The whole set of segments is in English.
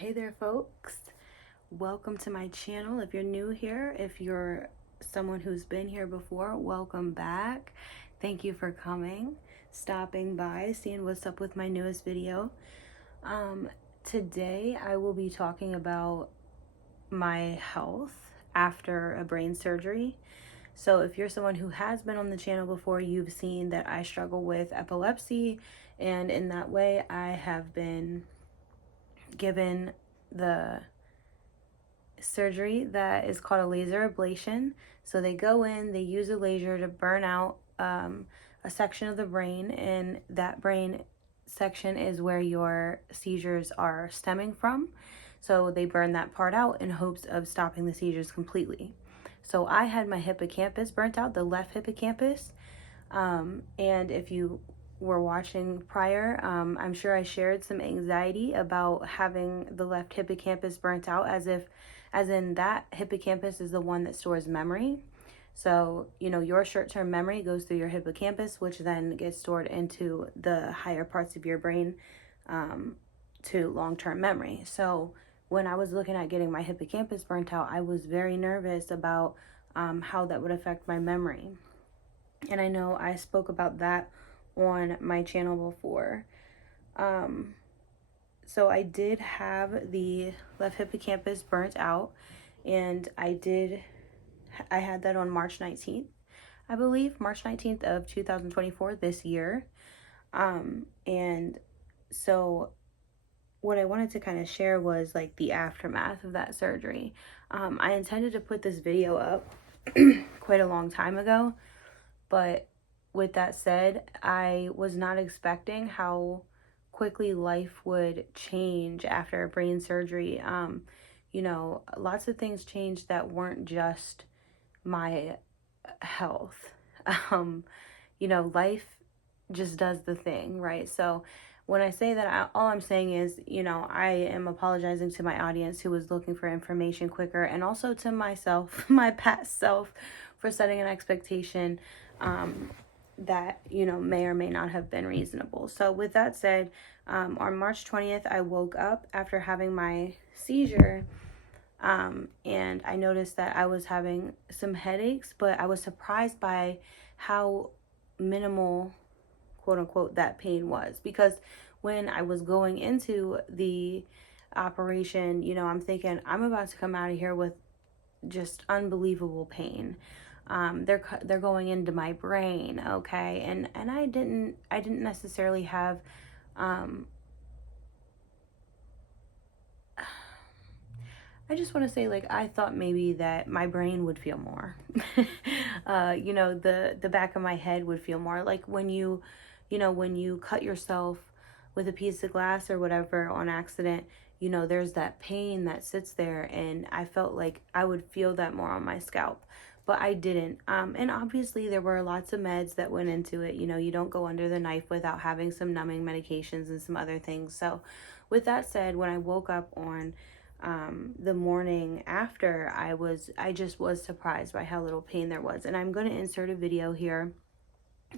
Hey there folks, welcome to my channel. If you're new here, if you're someone who's been here before, welcome back. Thank you for coming, stopping by, seeing what's up with my newest video. Today I will be talking about my health after a brain surgery. So if you're someone who has been on the channel before, you've seen that I struggle with epilepsy, and in that way I have been given the surgery that is called a laser ablation. So they go in, they use a laser to burn out a section of the brain, and that brain section is where your seizures are stemming from. So they burn that part out in hopes of stopping the seizures completely. So I had my hippocampus burnt out, the left hippocampus, and if you were watching prior, I'm sure I shared some anxiety about having the left hippocampus burnt out, as in that hippocampus is the one that stores memory. So, your short-term memory goes through your hippocampus, which then gets stored into the higher parts of your brain to long-term memory. So when I was looking at getting my hippocampus burnt out, I was very nervous about how that would affect my memory. And I know I spoke about that on my channel before. So I did have the left hippocampus burnt out, and I had that on March 19th, I believe, March 19th of 2024, this year. And so what I wanted to kind of share was like the aftermath of that surgery. I intended to put this video up quite a long time ago, but with that said, I was not expecting how quickly life would change after a brain surgery. Lots of things changed that weren't just my health. Life just does the thing, right? So when I say that, all I'm saying is, I am apologizing to my audience who was looking for information quicker, and also to myself, my past self, for setting an expectation that, may or may not have been reasonable. So with that said, on March 20th, I woke up after having my seizure, and I noticed that I was having some headaches, but I was surprised by how minimal, quote unquote, that pain was, because when I was going into the operation, I'm thinking I'm about to come out of here with just unbelievable pain. They're going into my brain, okay, and I didn't necessarily have I just want to say, like, I thought maybe that my brain would feel more. The back of my head would feel more. Like when you cut yourself with a piece of glass or whatever on accident, there's that pain that sits there, and I felt like I would feel that more on my scalp. But I didn't. And obviously there were lots of meds that went into it. You don't go under the knife without having some numbing medications and some other things. So with that said, when I woke up on the morning after, I just was surprised by how little pain there was. And I'm going to insert a video here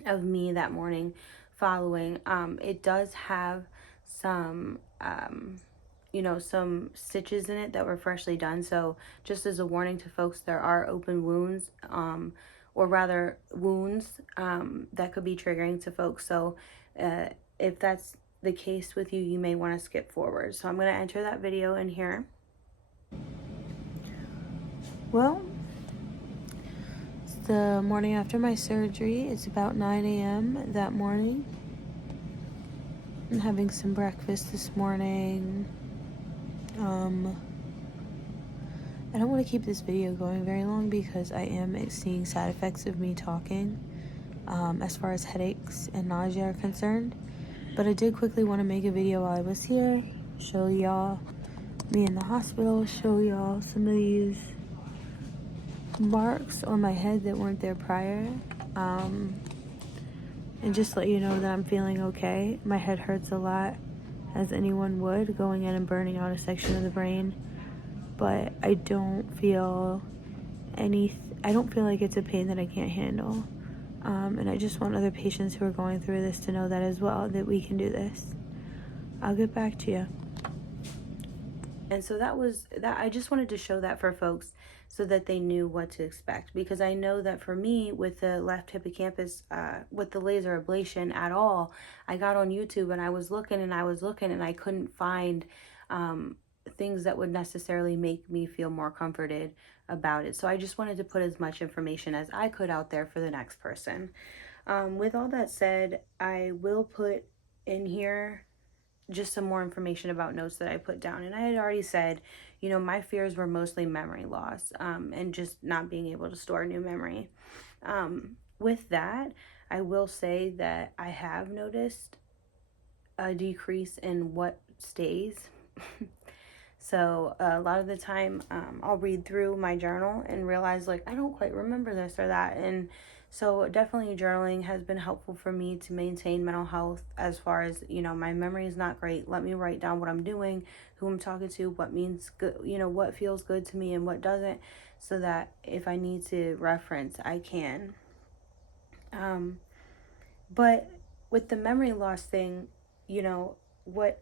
of me that morning following. It does have some some stitches in it that were freshly done. So just as a warning to folks, there are open wounds, or rather wounds, that could be triggering to folks. So if that's the case with you, you may want to skip forward. So I'm going to enter that video in here. Well, it's the morning after my surgery. It's about 9 a.m. that morning. I'm having some breakfast this morning. I don't want to keep this video going very long because I am seeing side effects of me talking, as far as headaches and nausea are concerned. But I did quickly want to make a video while I was here, show y'all me in the hospital, show y'all some of these marks on my head that weren't there prior, and just let you know that I'm feeling okay. My head hurts a lot, as anyone would, going in and burning out a section of the brain, but I don't feel like it's a pain that I can't handle. And I just want other patients who are going through this to know that as well, that we can do this. I'll get back to you. And so that was that. I just wanted to show that for folks so that they knew what to expect, because I know that for me with the left hippocampus, with the laser ablation at all, I got on YouTube and I was looking and I was looking and I couldn't find things that would necessarily make me feel more comforted about it. So I just wanted to put as much information as I could out there for the next person. With all that said, I will put in here just some more information about notes that I put down. And I had already said, my fears were mostly memory loss, and just not being able to store new memory. With that, I will say that I have noticed a decrease in what stays. So a lot of the time, I'll read through my journal and realize, like, I don't quite remember this or that. And so definitely journaling has been helpful for me to maintain mental health as far as, my memory is not great. Let me write down what I'm doing, who I'm talking to, what means good, what feels good to me and what doesn't, so that if I need to reference, I can. But with the memory loss thing, what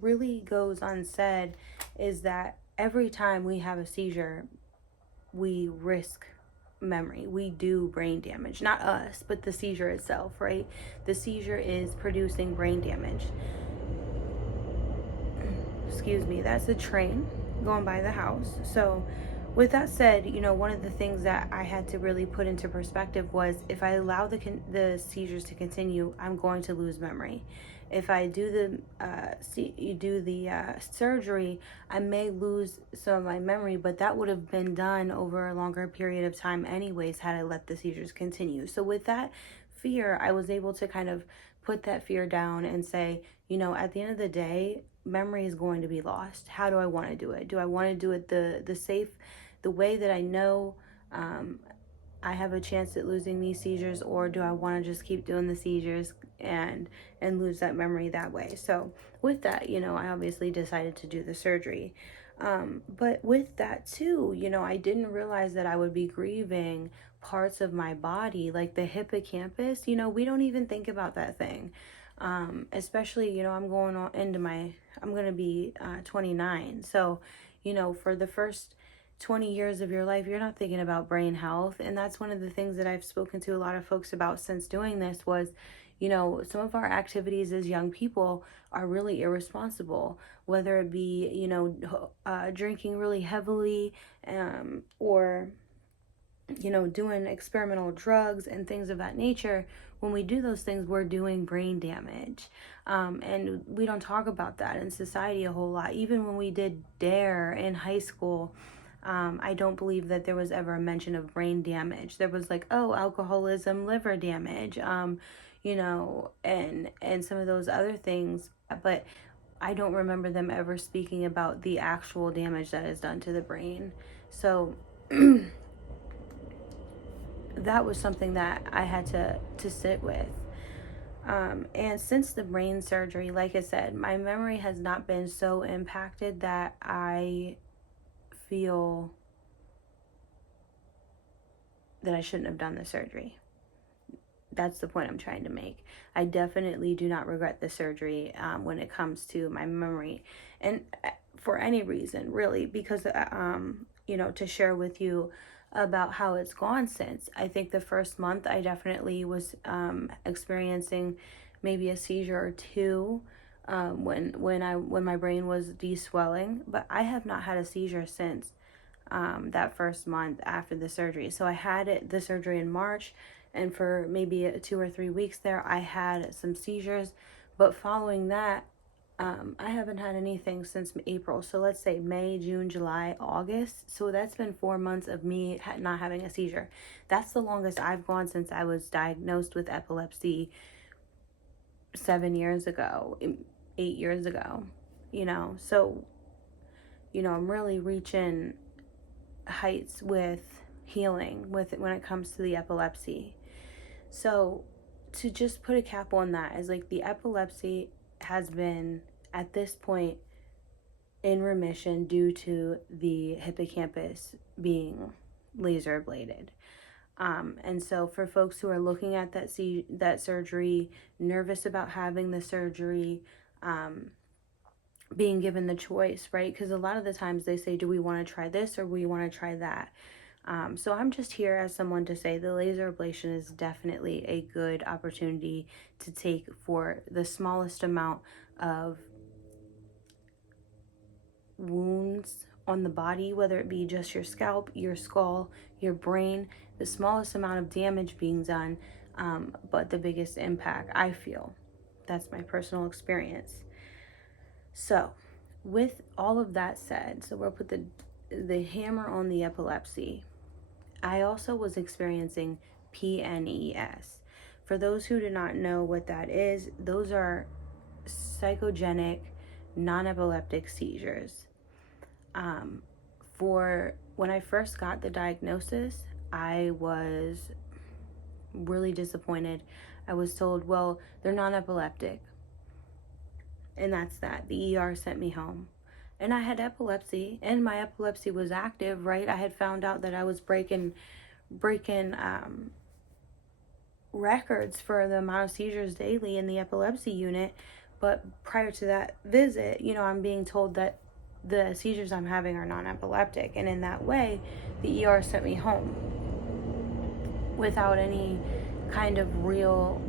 really goes unsaid is that every time we have a seizure, we risk memory. We do brain damage. Not us, but the seizure itself, right? The seizure is producing brain damage. Excuse me, that's a train going by the house. So with that said, one of the things that I had to really put into perspective was, if I allow the seizures to continue, I'm going to lose memory. If I do the surgery, I may lose some of my memory, but that would have been done over a longer period of time anyways had I let the seizures continue. So with that fear, I was able to kind of put that fear down and say, at the end of the day, memory is going to be lost. How do I want to do it? Do I want to do it the safe, the way that I know I have a chance at losing these seizures, or do I want to just keep doing the seizures and lose that memory that way? So with that, I obviously decided to do the surgery. But with that too, I didn't realize that I would be grieving parts of my body, like the hippocampus. We don't even think about that thing. Especially, I'm going on into I'm going to be 29. So, for the first 20 years of your life, you're not thinking about brain health. And that's one of the things that I've spoken to a lot of folks about since doing this was, some of our activities as young people are really irresponsible, whether it be, drinking really heavily, or doing experimental drugs and things of that nature. When we do those things, we're doing brain damage. And we don't talk about that in society a whole lot. Even when we did DARE in high school, I don't believe that there was ever a mention of brain damage. There was like, oh, alcoholism, liver damage, and some of those other things. But I don't remember them ever speaking about the actual damage that is done to the brain. So that was something that I had to sit with. And since the brain surgery, like I said, my memory has not been so impacted that I feel that I shouldn't have done the surgery. That's the point I'm trying to make. I definitely do not regret the surgery when it comes to my memory. And for any reason, really, because, to share with you about how it's gone since. I think the first month I definitely was experiencing maybe a seizure or two when my brain was deswelling, but I have not had a seizure since that first month after the surgery. So I had the surgery in March, and for maybe 2 or 3 weeks there I had some seizures, but following that I haven't had anything since April. So let's say May, June, July, August. So that's been 4 months of me not having a seizure. That's the longest I've gone since I was diagnosed with epilepsy 7 years ago, 8 years ago, So, I'm really reaching heights with healing when it comes to the epilepsy. So to just put a cap on that is like the epilepsy has been at this point in remission due to the hippocampus being laser ablated. And so for folks who are looking at that surgery, nervous about having the surgery, being given the choice, right? Because a lot of the times they say, do we want to try this or we want to try that? So I'm just here as someone to say the laser ablation is definitely a good opportunity to take for the smallest amount of wounds on the body, whether it be just your scalp, your skull, your brain, the smallest amount of damage being done, but the biggest impact, I feel. That's my personal experience. So, with all of that said, so we'll put the hammer on the epilepsy. I also was experiencing PNES. For those who do not know what that is, those are psychogenic non-epileptic seizures. For when I first got the diagnosis, I was really disappointed. I was told, well, they're non-epileptic. And that's that. The ER sent me home. And I had epilepsy, and my epilepsy was active, right? I had found out that I was breaking records for the amount of seizures daily in the epilepsy unit. But prior to that visit, I'm being told that the seizures I'm having are non-epileptic. And in that way, the ER sent me home without any kind of real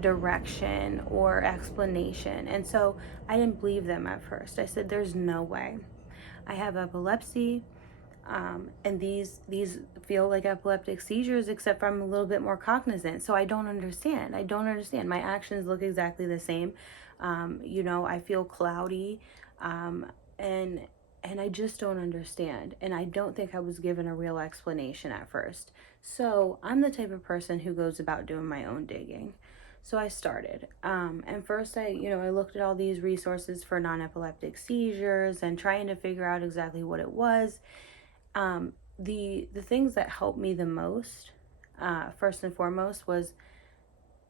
direction or explanation. And so I didn't believe them at first. I said, there's no way. I have epilepsy, and these feel like epileptic seizures, except I'm a little bit more cognizant. So I don't understand. My actions look exactly the same. I feel cloudy, and I just don't understand. And I don't think I was given a real explanation at first. So I'm the type of person who goes about doing my own digging. So I started. And first I looked at all these resources for non-epileptic seizures and trying to figure out exactly what it was. The things that helped me the most, first and foremost, was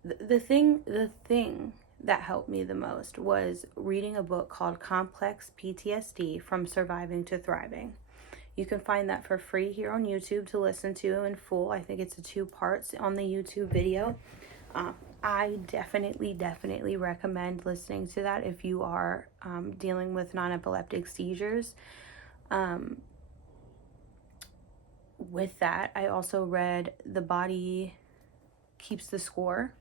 the thing that helped me the most was reading a book called Complex PTSD: From Surviving to Thriving. You can find that for free here on YouTube to listen to in full. I think it's 2 parts on the YouTube video. I definitely recommend listening to that if you are dealing with non-epileptic seizures. With that, I also read The Body Keeps the Score.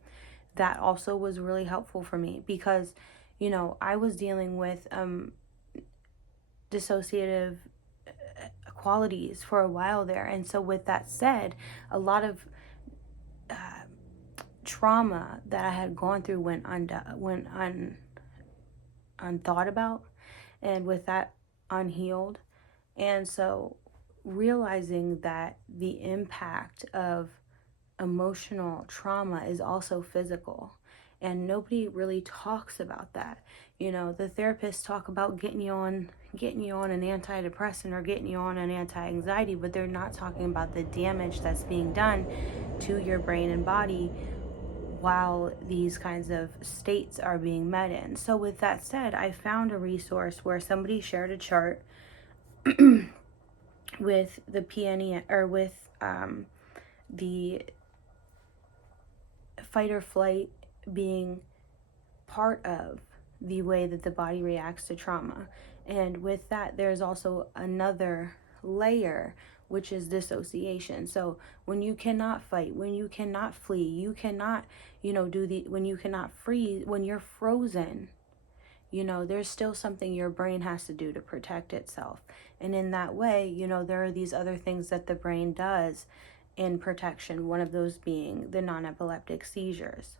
That also was really helpful for me because, I was dealing with dissociative qualities for a while there. And so with that said, a lot of trauma that I had gone through went unthought about, and with that, unhealed. And so realizing that the impact of emotional trauma is also physical, and nobody really talks about that. The therapists talk about getting you on an antidepressant or getting you on an anti-anxiety, but they're not talking about the damage that's being done to your brain and body while these kinds of states are being met in. So with that said, I found a resource where somebody shared a chart with the PNES, or with the fight or flight being part of the way that the body reacts to trauma. And with that, there's also another layer, which is dissociation. So when you cannot fight, when you cannot flee, you cannot, when you cannot freeze, when you're frozen, there's still something your brain has to do to protect itself. And in that way, there are these other things that the brain does in protection, one of those being the non-epileptic seizures.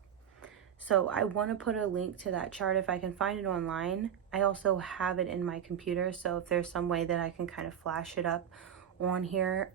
So I want to put a link to that chart if I can find it online. I also have it in my computer, so if there's some way that I can kind of flash it up on here.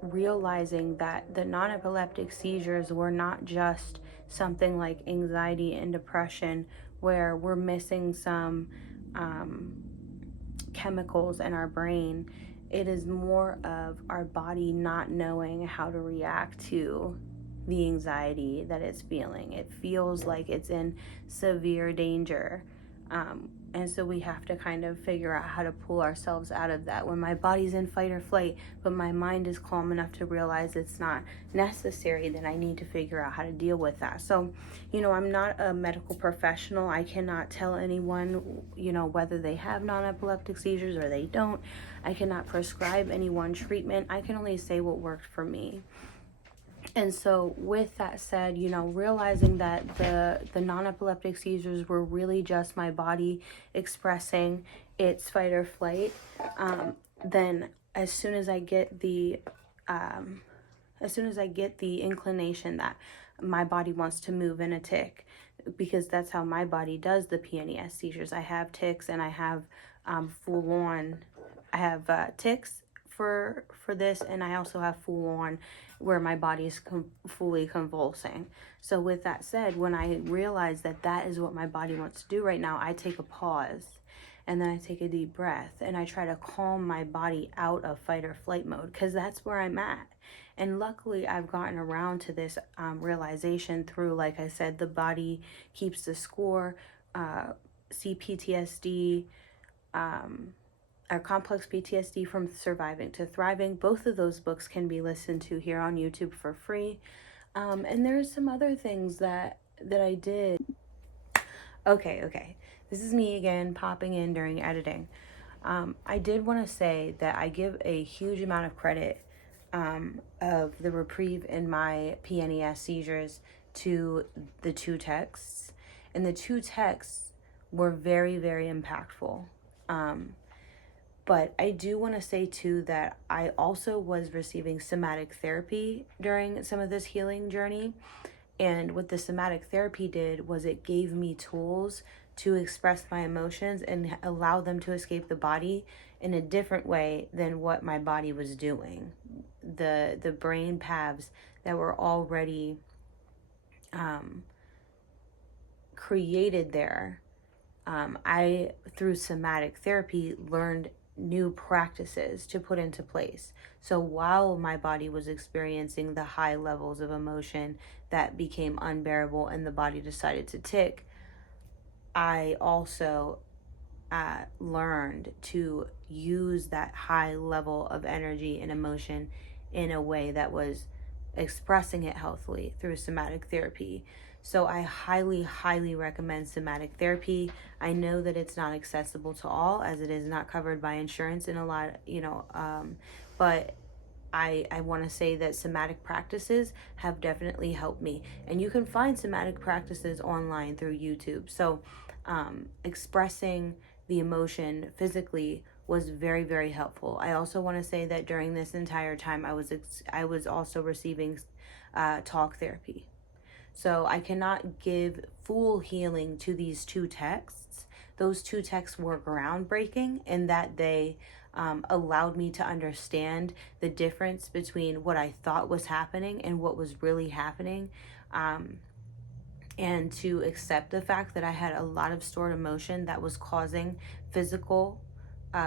Realizing that the non-epileptic seizures were not just something like anxiety and depression where we're missing some chemicals in our brain. It is more of our body not knowing how to react to the anxiety that it's feeling. It feels like it's in severe danger. And so we have to kind of figure out how to pull ourselves out of that. When my body's in fight or flight, but my mind is calm enough to realize it's not necessary, then I need to figure out how to deal with that. So, I'm not a medical professional. I cannot tell anyone, whether they have non-epileptic seizures or they don't. I cannot prescribe anyone treatment. I can only say what worked for me. And so with that said, realizing that the non-epileptic seizures were really just my body expressing its fight or flight, then as soon as I get the inclination that my body wants to move in a tic, because that's how my body does the PNES seizures. I have tics and I have tics for this, and I also have full on where my body is fully convulsing. So with that said, when I realize that that is what my body wants to do right now, I take a pause and then I take a deep breath and I try to calm my body out of fight or flight mode, because that's where I'm at. And luckily I've gotten around to this realization through, like I said, The Body Keeps the Score, CPTSD, or Complex PTSD from Surviving to Thriving. Both of those books can be listened to here on YouTube for free. And there's some other things that I did. Okay. This is me again popping in during editing. I did want to say that I give a huge amount of credit of the reprieve in my PNES seizures to the 2 texts. And the 2 texts were very, very impactful. But I do want to say too that I also was receiving somatic therapy during some of this healing journey. And what the somatic therapy did was it gave me tools to express my emotions and allow them to escape the body in a different way than what my body was doing. The brain paths that were already created there, I, through somatic therapy, learned new practices to put into place. So while my body was experiencing the high levels of emotion that became unbearable and the body decided to tic, I also learned to use that high level of energy and emotion in a way that was expressing it healthily through somatic therapy. So I highly, highly recommend somatic therapy. I know that it's not accessible to all, as it is not covered by insurance in a lot, but I want to say that somatic practices have definitely helped me. And you can find somatic practices online through YouTube. So expressing the emotion physically was very, very helpful. I also want to say that during this entire time, I was also receiving talk therapy. So I cannot give full healing to these 2 texts. Those 2 texts were groundbreaking in that they allowed me to understand the difference between what I thought was happening and what was really happening, and to accept the fact that I had a lot of stored emotion that was causing physical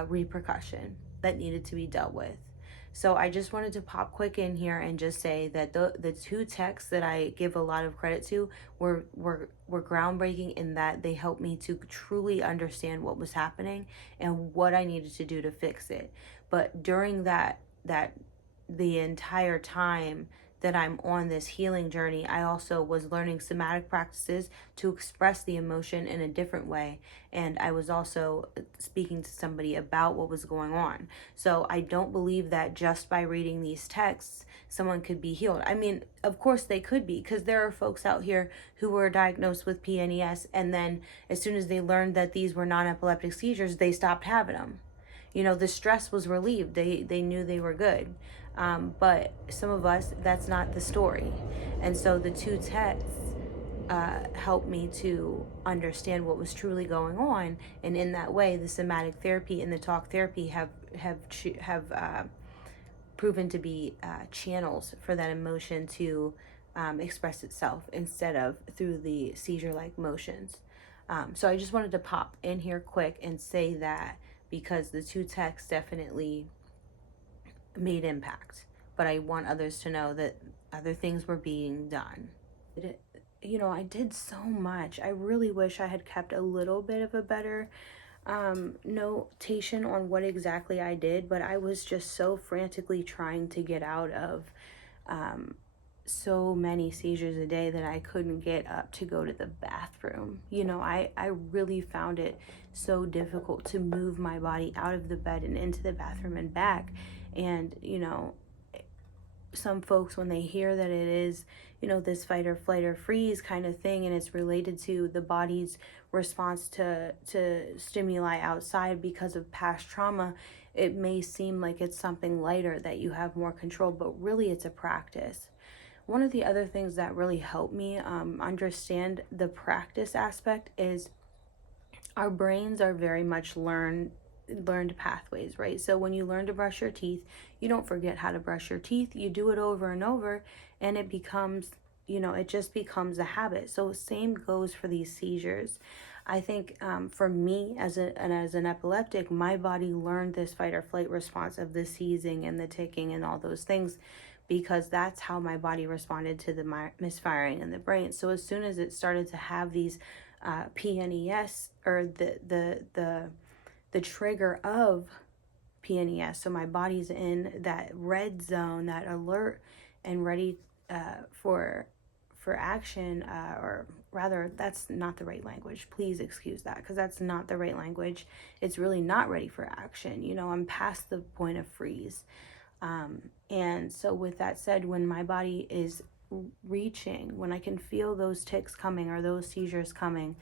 repercussion that needed to be dealt with. So I just wanted to pop quick in here and just say that the 2 texts that I give a lot of credit to were groundbreaking in that they helped me to truly understand what was happening and what I needed to do to fix it. But during the entire time that I'm on this healing journey, I also was learning somatic practices to express the emotion in a different way. And I was also speaking to somebody about what was going on. So I don't believe that just by reading these texts, someone could be healed. I mean, of course they could be, because there are folks out here who were diagnosed with PNES, and then as soon as they learned that these were non-epileptic seizures, they stopped having them. The stress was relieved. They knew they were good. But some of us, that's not the story. And so the 2 texts helped me to understand what was truly going on. And in that way, the somatic therapy and the talk therapy have proven to be channels for that emotion to express itself instead of through the seizure-like motions. So I just wanted to pop in here quick and say that, because the two texts definitely made impact, but I want others to know that other things were being done. I did so much. I really wish I had kept a little bit of a better notation on what exactly I did, but I was just so frantically trying to get out of so many seizures a day that I couldn't get up to go to the bathroom. I really found it so difficult to move my body out of the bed and into the bathroom and back. And some folks, when they hear that it is this fight or flight or freeze kind of thing, and it's related to the body's response to stimuli outside because of past trauma, it may seem like it's something lighter, that you have more control, but really it's a practice. One of the other things that really helped me understand the practice aspect is our brains are very much learned pathways, right? So when you learn to brush your teeth, you don't forget how to brush your teeth. You do it over and over, and it becomes, it just becomes a habit. So same goes for these seizures. I think for me as an epileptic, my body learned this fight or flight response of the seizing and the ticking and all those things, because that's how my body responded to the misfiring in the brain. So as soon as it started to have these PNES, or the trigger of PNES, so my body's in that red zone, that alert and ready for action, or rather, that's not the right language. Please excuse that, because that's not the right language. It's really not ready for action. I'm past the point of freeze. And so with that said, when my body is reaching, when I can feel those tics coming or those seizures coming,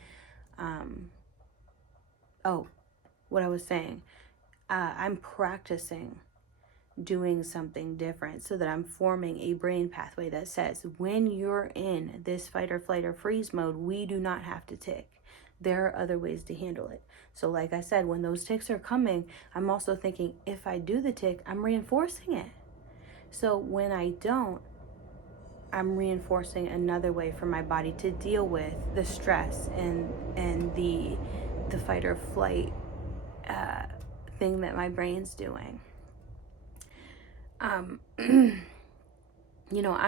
what I was saying, I'm practicing doing something different so that I'm forming a brain pathway that says, when you're in this fight or flight or freeze mode, we do not have to tick. There are other ways to handle it. So like I said, when those tics are coming, I'm also thinking, if I do the tick, I'm reinforcing it. So when I don't, I'm reinforcing another way for my body to deal with the stress and the fight or flight thing that my brain's doing. I'm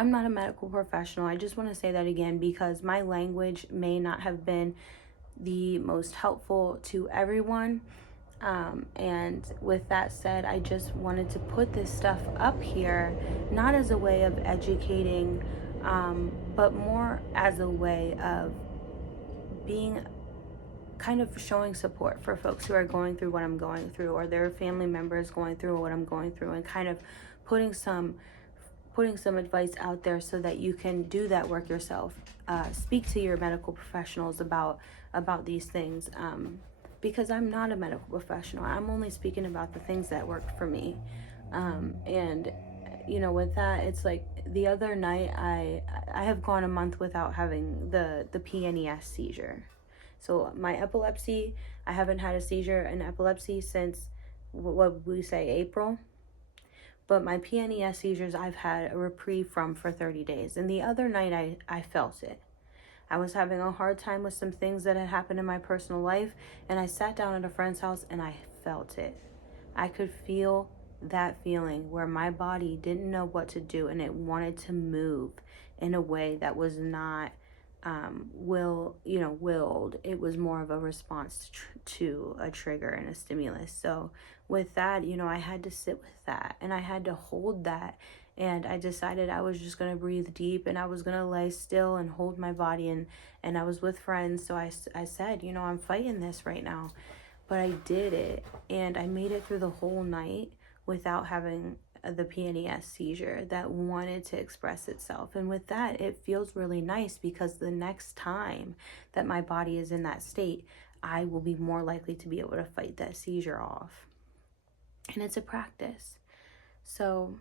not a medical professional. I just want to say that again, because my language may not have been the most helpful to everyone. And with that said, I just wanted to put this stuff up here, not as a way of educating, but more as a way of being kind of showing support for folks who are going through what I'm going through, or their family members going through what I'm going through, and kind of putting some advice out there so that you can do that work yourself. Speak to your medical professionals about these things, because I'm not a medical professional. I'm only speaking about the things that work for me. And with that, it's like the other night I have gone a month without having the PNES seizure. So my epilepsy, I haven't had a seizure in epilepsy since, what we say, April. But my PNES seizures, I've had a reprieve from for 30 days. And the other night, I felt it. I was having a hard time with some things that had happened in my personal life, and I sat down at a friend's house and I felt it. I could feel that feeling where my body didn't know what to do, and it wanted to move in a way that was not willed. It was more of a response to a trigger and a stimulus. So with that, I had to sit with that, and I had to hold that. And I decided I was just going to breathe deep, and I was going to lay still and hold my body. And I was with friends. So I said, I'm fighting this right now. But I did it, and I made it through the whole night without having the PNES seizure that wanted to express itself. And with that, it feels really nice, because the next time that my body is in that state, I will be more likely to be able to fight that seizure off. And it's a practice. So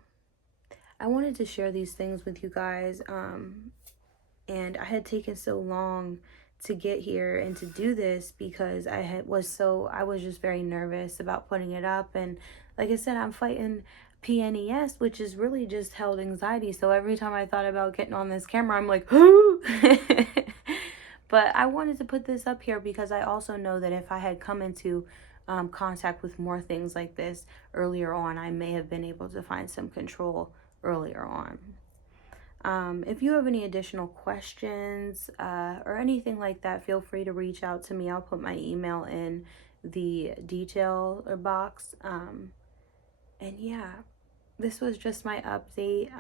I wanted to share these things with you guys. And I had taken so long to get here and to do this, because I was just very nervous about putting it up. And like I said, I'm fighting PNES, which is really just held anxiety. So every time I thought about getting on this camera, I'm like, But I wanted to put this up here because I also know that if I had come into contact with more things like this earlier on, I may have been able to find some control earlier on. If you have any additional questions or anything like that, feel free to reach out to me. I'll put my email in the detail box. And yeah, this was just my update.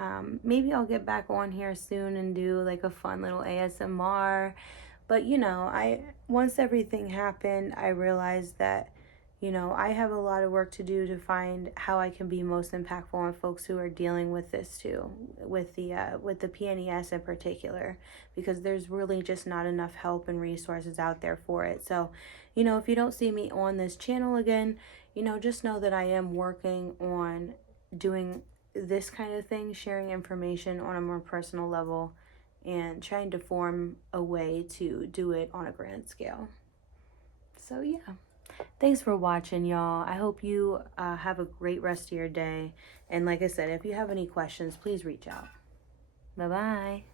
Maybe I'll get back on here soon and do like a fun little ASMR. But you know, once everything happened, I realized that, you know, I have a lot of work to do to find how I can be most impactful on folks who are dealing with this too, with the PNES in particular, because there's really just not enough help and resources out there for it. So, you know, if you don't see me on this channel again, you know, just know that I am working on doing this kind of thing, sharing information on a more personal level and trying to form a way to do it on a grand scale. So yeah, thanks for watching, y'all. I hope you have a great rest of your day. And like I said, if you have any questions, please reach out. Bye-bye.